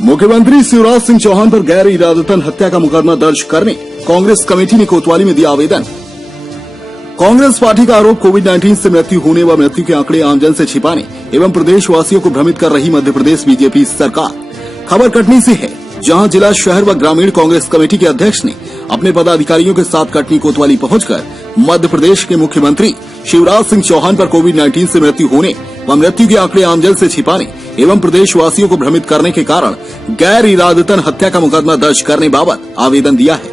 मुख्यमंत्री शिवराज सिंह चौहान पर गैर इरादतन हत्या का मुकदमा दर्ज करने कांग्रेस कमेटी ने कोतवाली में दिया आवेदन। कांग्रेस पार्टी का आरोप कोविड-19 से मृत्यु होने व मृत्यु के आंकड़े आमजन से छिपाने एवं प्रदेशवासियों को भ्रमित कर रही मध्य प्रदेश बीजेपी सरकार। खबर कटनी से है, जहां जिला, शहर व ग्रामीण कांग्रेस कमेटी के अध्यक्ष ने अपने पदाधिकारियों के साथ कटनी कोतवाली पहुंचकर मध्य प्रदेश के मुख्यमंत्री शिवराज सिंह चौहान पर कोविड-19 से मृत्यु होने व मृत्यु के आंकड़े आमजन से छिपाने एवं प्रदेशवासियों को भ्रमित करने के कारण गैर इरादतन हत्या का मुकदमा दर्ज करने बाबत आवेदन दिया है,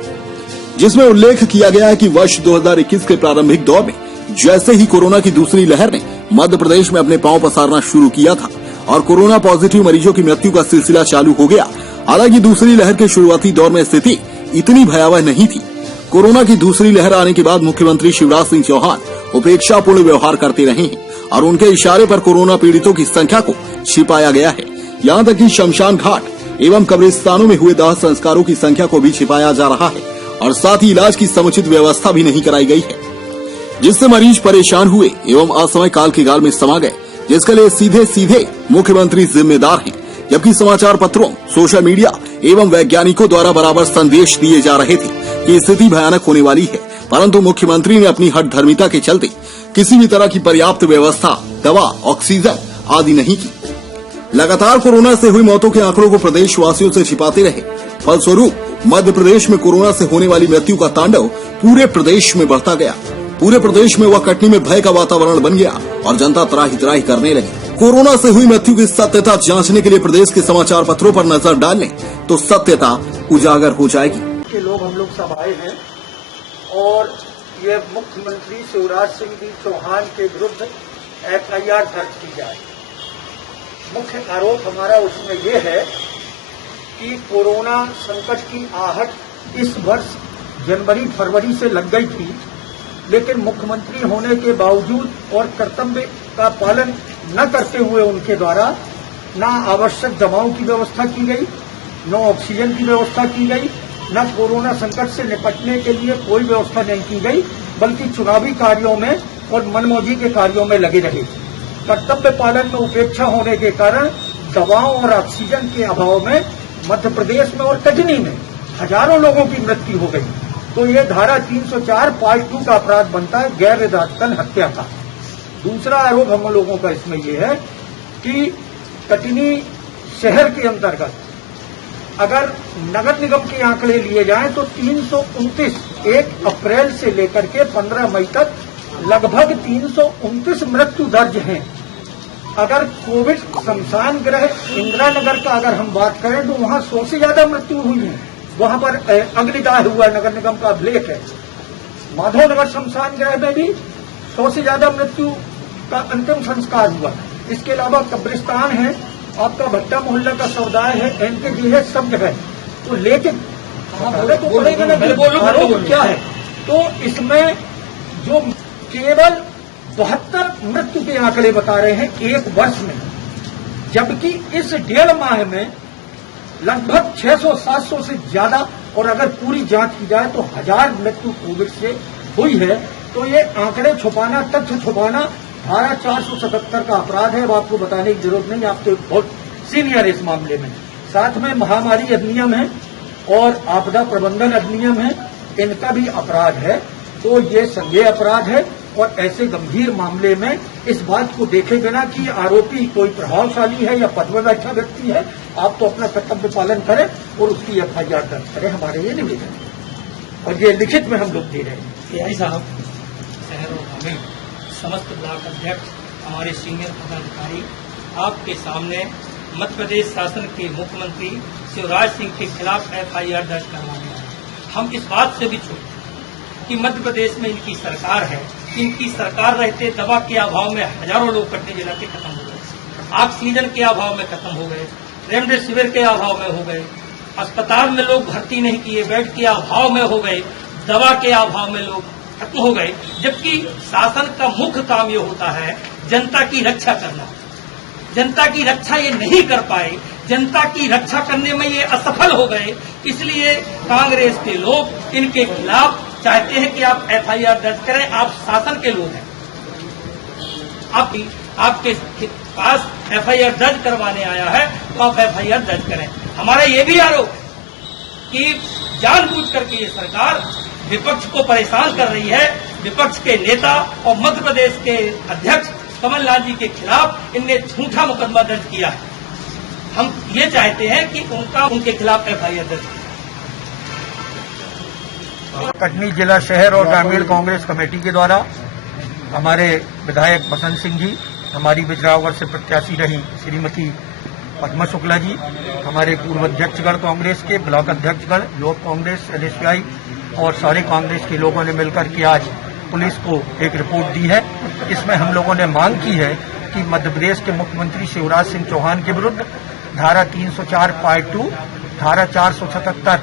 जिसमें उल्लेख किया गया है कि वर्ष 2021 के प्रारंभिक दौर में जैसे ही कोरोना की दूसरी लहर ने मध्य प्रदेश में अपने पांव पसारना शुरू किया था और कोरोना पॉजिटिव मरीजों की मृत्यु का सिलसिला चालू हो गया। हालांकि दूसरी लहर के शुरुआती दौर में स्थिति इतनी भयावह नहीं थी। कोरोना की दूसरी लहर आने के बाद मुख्यमंत्री शिवराज सिंह चौहान उपेक्षापूर्ण व्यवहार करते रहे हैं और उनके इशारे पर कोरोना पीड़ितों की संख्या को छिपाया गया है। यहाँ तक कि शमशान घाट एवं कब्रिस्तानों में हुए दाह संस्कारों की संख्या को भी छिपाया जा रहा है और साथ ही इलाज की समुचित व्यवस्था भी नहीं कराई गई है, जिससे मरीज परेशान हुए एवं असमय काल के गाल में समा गए, जिसके लिए सीधे सीधे मुख्यमंत्री जिम्मेदार हैं। जबकि समाचार पत्रों, सोशल मीडिया एवं वैज्ञानिकों द्वारा बराबर संदेश दिए जा रहे थे कि स्थिति भयानक होने वाली है, परंतु मुख्यमंत्री ने अपनी हठधर्मिता के चलते किसी भी तरह की पर्याप्त व्यवस्था, दवा, ऑक्सीजन आदि नहीं की। लगातार कोरोना से हुई मौतों के आंकड़ों को प्रदेशवासियों से छिपाते रहे। फलस्वरूप मध्य प्रदेश में कोरोना से होने वाली मृत्यु का तांडव पूरे प्रदेश में बढ़ता गया। पूरे प्रदेश में व कटनी में भय का वातावरण बन गया और जनता त्राही त्राही करने लगी। कोरोना से हुई मृत्यु की सत्यता जांचने के लिए प्रदेश के समाचार पत्रों पर नजर डालने तो सत्यता उजागर हो जाएगी। के लोग हम लोग सब आए हैं और ये मुख्यमंत्री शिवराज सिंह चौहान के विरुद्ध FIR दर्ज की जाए। मुख्य आरोप हमारा उसमें ये है कि कोरोना संकट की आहट इस वर्ष जनवरी फरवरी से लग गई थी, लेकिन मुख्यमंत्री होने के बावजूद और कर्तव्य का पालन न करते हुए उनके द्वारा न आवश्यक दवाओं की व्यवस्था की गई, न ऑक्सीजन की व्यवस्था की गई, न कोरोना संकट से निपटने के लिए कोई व्यवस्था नहीं की गई, बल्कि चुनावी कार्यों में और मनमौजी के कार्यों में लगे रहे। कर्तव्य पालन में उपेक्षा होने के कारण दवाओं और ऑक्सीजन के अभाव में मध्य प्रदेश में और कटनी में हजारों लोगों की मृत्यु हो गई। तो ये धारा 304 पार्ट 2 का अपराध बनता है, गैर इरादतन हत्या का। दूसरा आरोप हम लोगों का इसमें यह है कि कटनी शहर के अंतर्गत अगर नगर निगम के आंकड़े लिए जाएं तो 329 1 अप्रैल से लेकर के 15 मई तक लगभग 329 मृत्यु दर्ज हैं। अगर कोविड शमशान गृह इंदिरा नगर का अगर हम बात करें तो वहां 100 से ज्यादा मृत्यु हुई है। वहां पर अग्निदाह हुआ, नगर निगम का अभिलेख है। माधवनगर शमशान गृह में भी 100 से ज्यादा मृत्यु का अंतिम संस्कार हुआ। इसके अलावा कब्रिस्तान है, आपका भट्टा मोहल्ला का समुदाय है, एनके है, सब जगह। तो लेकिन तो पड़ेगा ना, आरोप क्या है? तो इसमें जो केवल 72 मृत्यु के आंकड़े बता रहे हैं एक वर्ष में, जबकि इस 1.5 माह में लगभग 600-700 से ज्यादा, और अगर पूरी जांच की जाए तो 1000 मृत्यु कोविड से हुई है। तो ये आंकड़े छुपाना, तथ्य छुपाना धारा 477 का अपराध है। अब आपको बताने की जरूरत नहीं, आप तो बहुत सीनियर इस मामले में। साथ में महामारी अधिनियम है और आपदा प्रबंधन अधिनियम है, इनका भी अपराध है। तो ये संज्ञेय अपराध है और ऐसे गंभीर मामले में इस बात को देखे बिना कि आरोपी कोई प्रभावशाली है या पद में बैठा व्यक्ति है, आप तो अपना कर्तव्य पालन करें और उसकी FIR दर्ज करें। हमारे ये निवेदन है और ये लिखित में हम लोग दे रहे हैं। AI साहब, शहर और ग्रामीण समस्त ब्लॉक अध्यक्ष, हमारे सीनियर पदाधिकारी आपके सामने मध्य प्रदेश शासन के मुख्यमंत्री शिवराज सिंह के खिलाफ FIR दर्ज करवाने आए। हम इस बात से भी छोटे कि मध्य प्रदेश में इनकी सरकार है, इनकी सरकार रहते दवा के अभाव में हजारों लोग कटनी जिला के खत्म हो गए, ऑक्सीजन के अभाव में खत्म हो गए, रेमडेसिविर के अभाव में हो गए, अस्पताल में लोग भर्ती नहीं किए, बेड के अभाव में हो गए, दवा के अभाव में लोग खत्म हो गए। जबकि शासन का मुख्य काम ये होता है जनता की रक्षा करना। जनता की रक्षा ये नहीं कर पाए, जनता की रक्षा करने में ये असफल हो गए, इसलिए कांग्रेस के लोग इनके खिलाफ चाहते हैं कि आप एफआईआर दर्ज करें। आप शासन के लोग हैं, आपके पास एफआईआर दर्ज करवाने आया है तो आप एफआईआर दर्ज करें। हमारा ये भी आरोप है कि जानबूझ करके ये सरकार विपक्ष को परेशान कर रही है। विपक्ष के नेता और मध्य प्रदेश के अध्यक्ष कमलनाथ जी के खिलाफ इनने झूठा मुकदमा दर्ज किया है। हम ये चाहते हैं कि उनके खिलाफ एफआईआर दर्ज की। कटनी जिला शहर और ग्रामीण कांग्रेस कमेटी के द्वारा हमारे विधायक बसंत सिंह जी, हमारी बिजरावगढ़ से प्रत्याशी रही श्रीमती पद्मा शुक्ला जी, हमारे पूर्व अध्यक्षगण कांग्रेस के, ब्लॉक अध्यक्षगण, युवक कांग्रेस, एनएसयूआई और सारे कांग्रेस के लोगों ने मिलकर के आज पुलिस को एक रिपोर्ट दी है। इसमें हम लोगों ने मांग की है कि मध्य प्रदेश के मुख्यमंत्री शिवराज सिंह चौहान के विरुद्ध धारा 304 पार्ट 2, धारा 477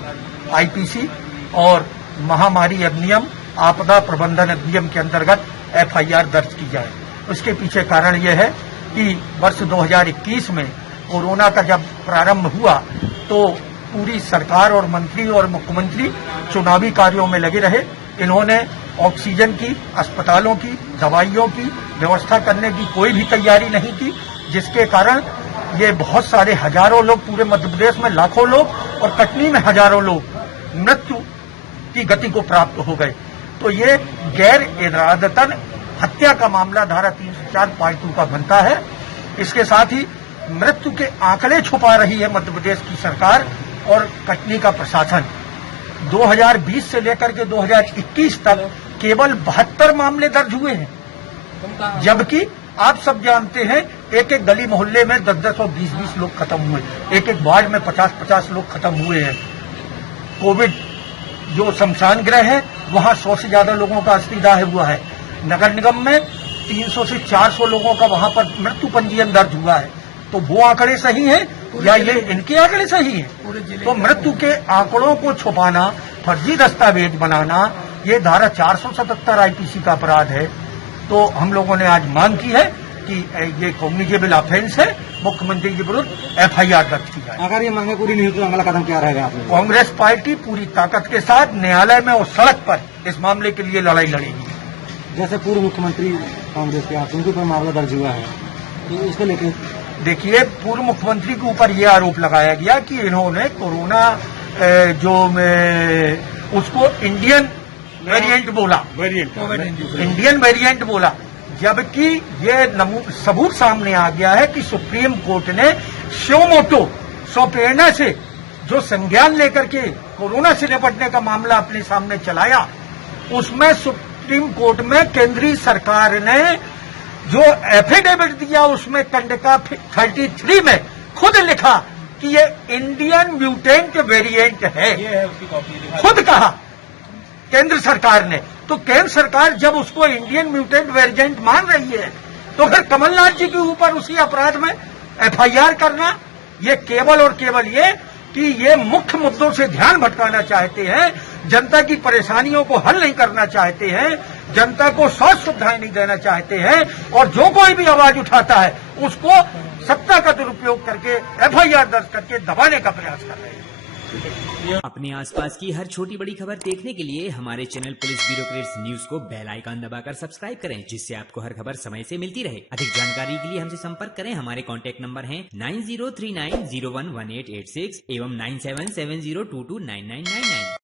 आईपीसी और महामारी अधिनियम, आपदा प्रबंधन अधिनियम के अंतर्गत एफआईआर दर्ज की जाए। उसके पीछे कारण यह है कि वर्ष 2021 में कोरोना का जब प्रारंभ हुआ तो पूरी सरकार और मंत्री और मुख्यमंत्री चुनावी कार्यों में लगे रहे। इन्होंने ऑक्सीजन की, अस्पतालों की, दवाइयों की व्यवस्था करने की कोई भी तैयारी नहीं की, जिसके कारण ये बहुत सारे हजारों लोग, पूरे मध्य प्रदेश में लाखों लोग और कटनी में हजारों लोग मृत्यु की गति को प्राप्त हो गए। तो ये गैर इरादतन हत्या का मामला धारा 304 पार्ट 2 का बनता है। इसके साथ ही मृत्यु के आंकड़े छुपा रही है मध्य प्रदेश की सरकार और कटनी का प्रशासन। 2020 से लेकर के 2021 तक केवल 72 मामले दर्ज हुए हैं, जबकि आप सब जानते हैं एक एक गली मोहल्ले में 10-10 और 20-20 लोग खत्म हुए, एक एक वार्ड में 50-50 लोग खत्म हुए हैं। कोविड जो शमशान गृह है वहां 100 से ज्यादा लोगों का अस्थि हुआ है। नगर निगम में 300 से 400 लोगों का वहां पर मृत्यु पंजीयन दर्ज हुआ है। तो वो आंकड़े सही हैं या ये इनके आंकड़े सही हैं? तो मृत्यु के आंकड़ों को छुपाना, फर्जी दस्तावेज बनाना, ये धारा 477 आईपीसी का अपराध है। तो हम लोगों ने आज मांग की है कि ये कॉग्निजेबल ऑफेंस है, मुख्यमंत्री के विरुद्ध एफआईआर दर्ज की जाए। अगर ये मांगे पूरी नहीं होती तो अगला कदम क्या रहेगा? कांग्रेस पार्टी पूरी ताकत के साथ न्यायालय में और सड़क पर इस मामले के लिए लड़ाई लड़ेगी। जैसे पूर्व मुख्यमंत्री कांग्रेस के आप, उनके ऊपर मामला दर्ज हुआ है, तो इसको लेकर देखिए, पूर्व मुख्यमंत्री के ऊपर यह आरोप लगाया गया कि इन्होंने कोरोना उसको इंडियन वेरिएंट बोला, इंडियन वेरिएंट बोला, जबकि ये सबूत सामने आ गया है कि सुप्रीम कोर्ट ने श्योमोटो स्वप्रेरणा से जो संज्ञान लेकर के कोरोना से निपटने का मामला अपने सामने चलाया, उसमें सुप्रीम कोर्ट में केंद्रीय सरकार ने जो एफिडेविट दिया उसमें कंडका 33 में खुद लिखा कि ये इंडियन म्यूटेंट वेरिएंट है, खुद कहा केंद्र सरकार ने। तो केंद्र सरकार जब उसको इंडियन म्यूटेंट वेरिएंट मान रही है तो फिर कमलनाथ जी के ऊपर उसी अपराध में एफआईआर करना, ये केवल और केवल ये कि ये मुख्य मुद्दों से ध्यान भटकाना चाहते हैं, जनता की परेशानियों को हल नहीं करना चाहते हैं, जनता को स्वास्थ्य सुविधाएं नहीं देना चाहते हैं, और जो कोई भी आवाज उठाता है उसको सत्ता का दुरुपयोग करके एफआईआर दर्ज करके दबाने का प्रयास कर रहे हैं। अपने आसपास की हर छोटी बड़ी खबर देखने के लिए हमारे चैनल पुलिस ब्यूरोक्रेट्स न्यूज को बेल आइकन दबाकर सब्सक्राइब करें, जिससे आपको हर खबर समय से मिलती रहे। अधिक जानकारी के लिए हमसे संपर्क करें। हमारे कॉन्टैक्ट नंबर हैं 9039011886 एवं 9770229999।